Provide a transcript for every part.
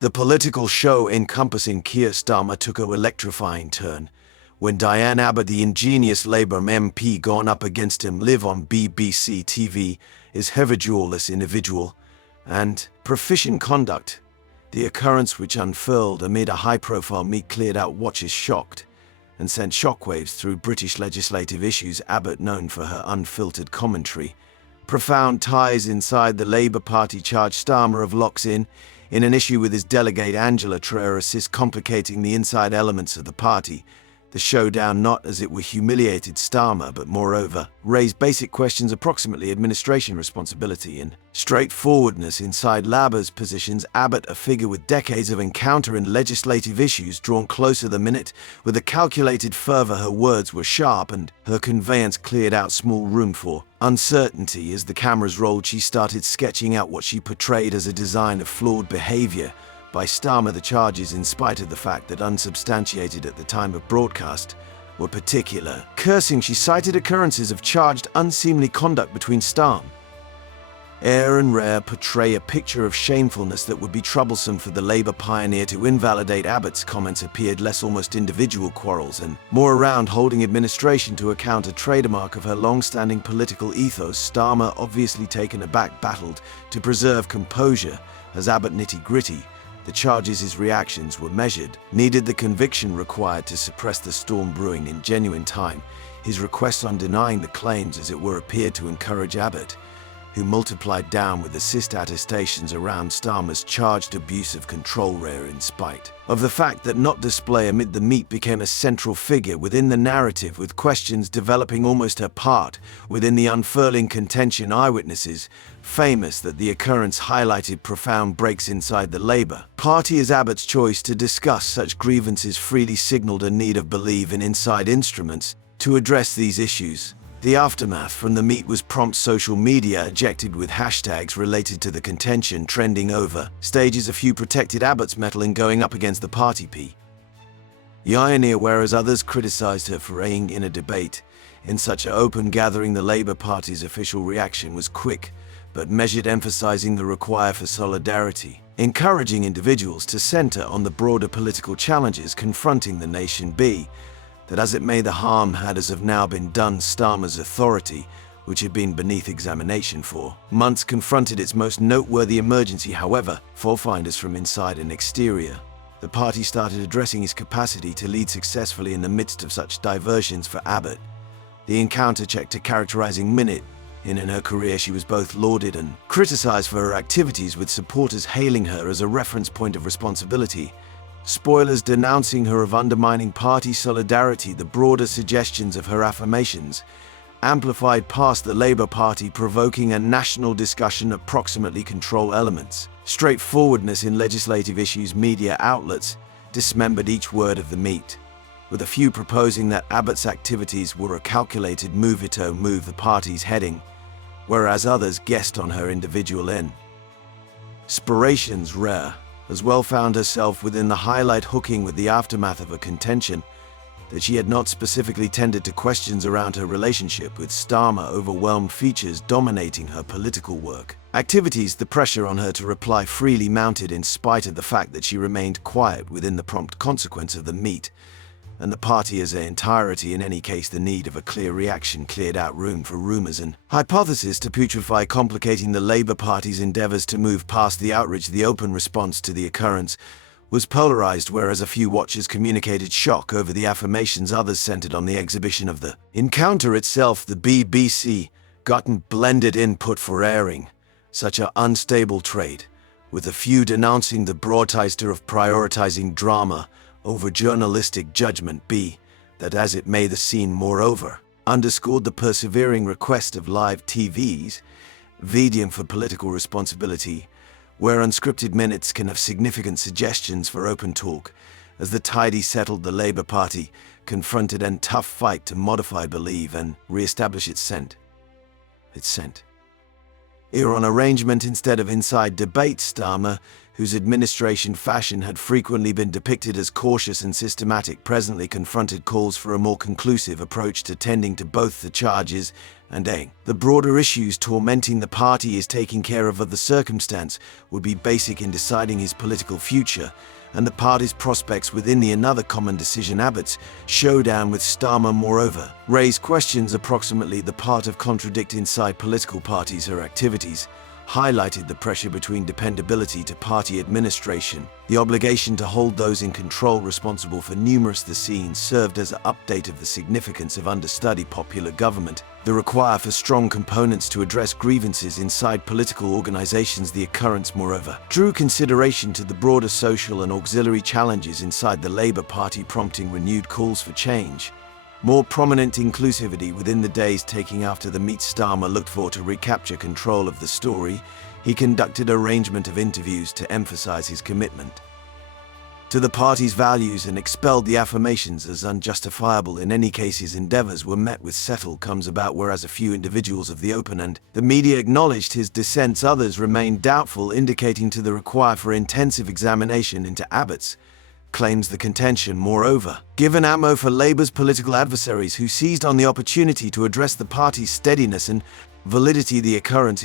The political show encompassing Keir Starmer took an electrifying turn when Diane Abbott, the ingenious Labour MP gone up against him live on BBC TV, is heavy-jawless individual and proficient conduct. The occurrence, which unfurled amid a high-profile meet, cleared out watchers shocked and sent shockwaves through British legislative issues. Abbott, known for her unfiltered commentary, profound ties inside the Labour Party, charged Starmer of locks-in an issue with his delegate Angela Treyer, assist complicating the inside elements of the party. The showdown not as it were humiliated Starmer, but moreover raised basic questions approximately administration responsibility and straightforwardness inside Labour's positions. Abbott, a figure with decades of encounter in legislative issues, drawn closer the minute with a calculated fervour. Her words were sharp and her conveyance cleared out small room for uncertainty. As the cameras rolled, she started sketching out what she portrayed as a design of flawed behaviour by Starmer. The charges, in spite of the fact that unsubstantiated at the time of broadcast, were particular. Cursing, she cited occurrences of charged unseemly conduct between Starmer and Rayner portray a picture of shamefulness that would be troublesome for the Labour pioneer. To invalidate Abbott's comments appeared less almost individual quarrels and more around holding administration to account, a trademark of her long-standing political ethos. Starmer, obviously taken aback, battled to preserve composure as Abbott nitty-gritty the charges. His reactions were measured, needed the conviction required to suppress the storm brewing in genuine time. His request on denying the claims, as it were, appeared to encourage Abbott, who multiplied down with assist attestations around Starmer's charged abuse of control. Rayner, in spite of the fact that not display amid the meet, became a central figure within the narrative, with questions developing almost her part within the unfurling contention. Eyewitnesses famous that the occurrence highlighted profound breaks inside the Labour Party, as Abbott's choice to discuss such grievances freely signalled a need of belief in inside instruments to address these issues. The aftermath from the meet was prompt. Social media ejected with hashtags related to the contention trending over stages. A few protected Abbott's mettle in going up against the party pioneer, whereas others criticised her for aiding in a debate in such an open gathering. The Labour Party's official reaction was quick but measured, emphasising the require for solidarity, encouraging individuals to centre on the broader political challenges confronting the nation. Be that as it may, the harm had as of now been done. Starmer's authority, which had been beneath examination for months, confronted its most noteworthy emergency. However, fault finders from inside and exterior, the party started addressing his capacity to lead successfully in the midst of such diversions. For Abbott, the encounter checked a characterizing minute. In her career, she was both lauded and criticized for her activities, with supporters hailing her as a reference point of responsibility, spoilers denouncing her of undermining party solidarity. The broader suggestions of her affirmations amplified past the Labour Party, provoking a national discussion approximately control elements, straightforwardness in legislative issues. Media outlets dismembered each word of the meet, with a few proposing that Abbott's activities were a calculated move to move the party's heading, whereas others guessed on her individual inspirations. Rayner as well found herself within the highlight, hooking with the aftermath of a contention that she had not specifically tended to. Questions around her relationship with Starmer overwhelmed features dominating her political work activities. The pressure on her to reply freely mounted, in spite of the fact that she remained quiet within the prompt consequence of the meet and the party as an entirety. In any case, the need of a clear reaction cleared out room for rumours and hypotheses to putrefy, complicating the Labour Party's endeavours to move past the outrage. The open response to the occurrence was polarised, whereas a few watchers communicated shock over the affirmations, others centred on the exhibition of the encounter itself. The BBC gotten blended input for airing such an unstable trade, with a few denouncing the broadcaster of prioritising drama over journalistic judgment. Be that as it may, the scene moreover underscored the persevering request of live TV's medium for political responsibility, where unscripted minutes can have significant suggestions for open talk. As the tidy settled, the Labour Party confronted a tough fight to modify, believe and re-establish its scent. Here on arrangement instead of inside debate. Starmer, whose administration fashion had frequently been depicted as cautious and systematic, presently confronted calls for a more conclusive approach to tending to both the charges and the broader issues tormenting the party is taking care of the circumstance would be basic in deciding his political future and the party's prospects within the another common decision Abbott's showdown with Starmer moreover raised questions approximately the part of contradict inside political parties her activities highlighted the pressure between dependability to party administration, the obligation to hold those in control responsible for numerous the scenes served as an update of the significance of understudy popular government, the require for strong components to address grievances inside political organizations the occurrence moreover drew consideration to the broader social and auxiliary challenges inside the Labour Party prompting renewed calls for change. More prominent inclusivity within the days taking after the meet Starmer looked for to recapture control of the story, he conducted arrangement of interviews to emphasize his commitment to the party's values and expelled the affirmations as unjustifiable in any case his endeavors were met with settle comes about whereas a few individuals of the open and the media acknowledged his dissents others remained doubtful indicating to the require for intensive examination into Abbott's claims the contention, moreover, given ammo for Labour's political adversaries who seized on the opportunity to address the party's steadiness and validity the occurrence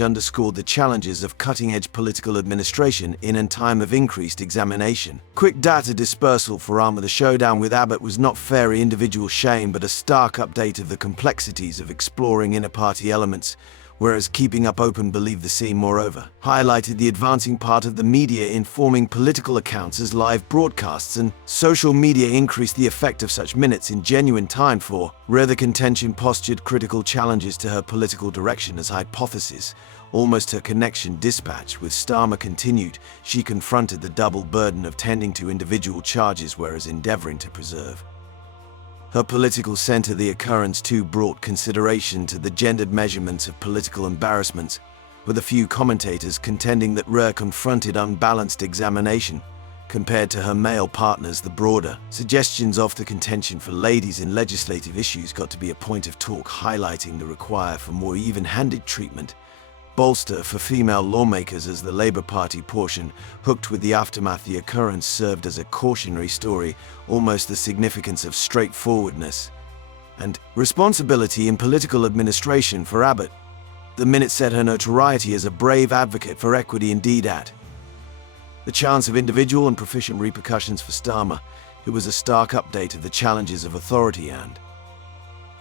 underscored the challenges of cutting-edge political administration in a time of increased examination. Quick data dispersal for the showdown with Abbott was not fair individual shame but a stark update of the complexities of exploring inner party elements, whereas keeping up open believe the scene moreover highlighted the advancing part of the media informing political accounts as live broadcasts and social media increased the effect of such minutes in genuine time for where the contention postured critical challenges to her political direction as hypothesis. Almost her connection dispatch with Starmer continued, she confronted the double burden of tending to individual charges whereas endeavoring to preserve her political center. The occurrence too brought consideration to the gendered measurements of political embarrassments, with a few commentators contending that Rayner confronted unbalanced examination compared to her male partners. The broader suggestions of the contention for ladies in legislative issues got to be a point of talk highlighting the require for more even-handed treatment, bolster for female lawmakers as the Labour Party portion, hooked with the aftermath the occurrence served as a cautionary story, almost the significance of straightforwardness and responsibility in political administration for Abbott. The minute set her notoriety as a brave advocate for equity indeed at the chance of individual and proficient repercussions for Starmer, it was a stark update of the challenges of authority and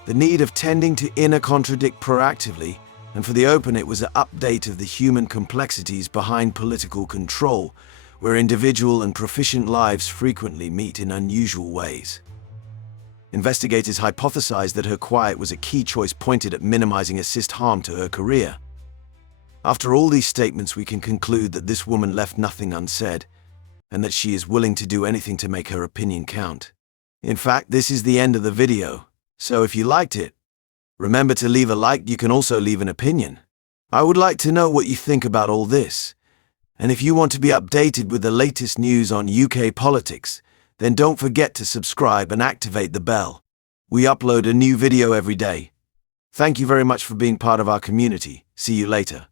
the need of tending to inner contradict proactively, and for the open it was an update of the human complexities behind political control, where individual and proficient lives frequently meet in unusual ways. Investigators hypothesized that her quiet was a key choice pointed at minimizing assist harm to her career. After all these statements we can conclude that this woman left nothing unsaid, and that she is willing to do anything to make her opinion count. In fact, this is the end of the video, so if you liked it, remember to leave a like. You can also leave an opinion. I would like to know what you think about all this. And if you want to be updated with the latest news on UK politics, then don't forget to subscribe and activate the bell. We upload a new video every day. Thank you very much for being part of our community. See you later.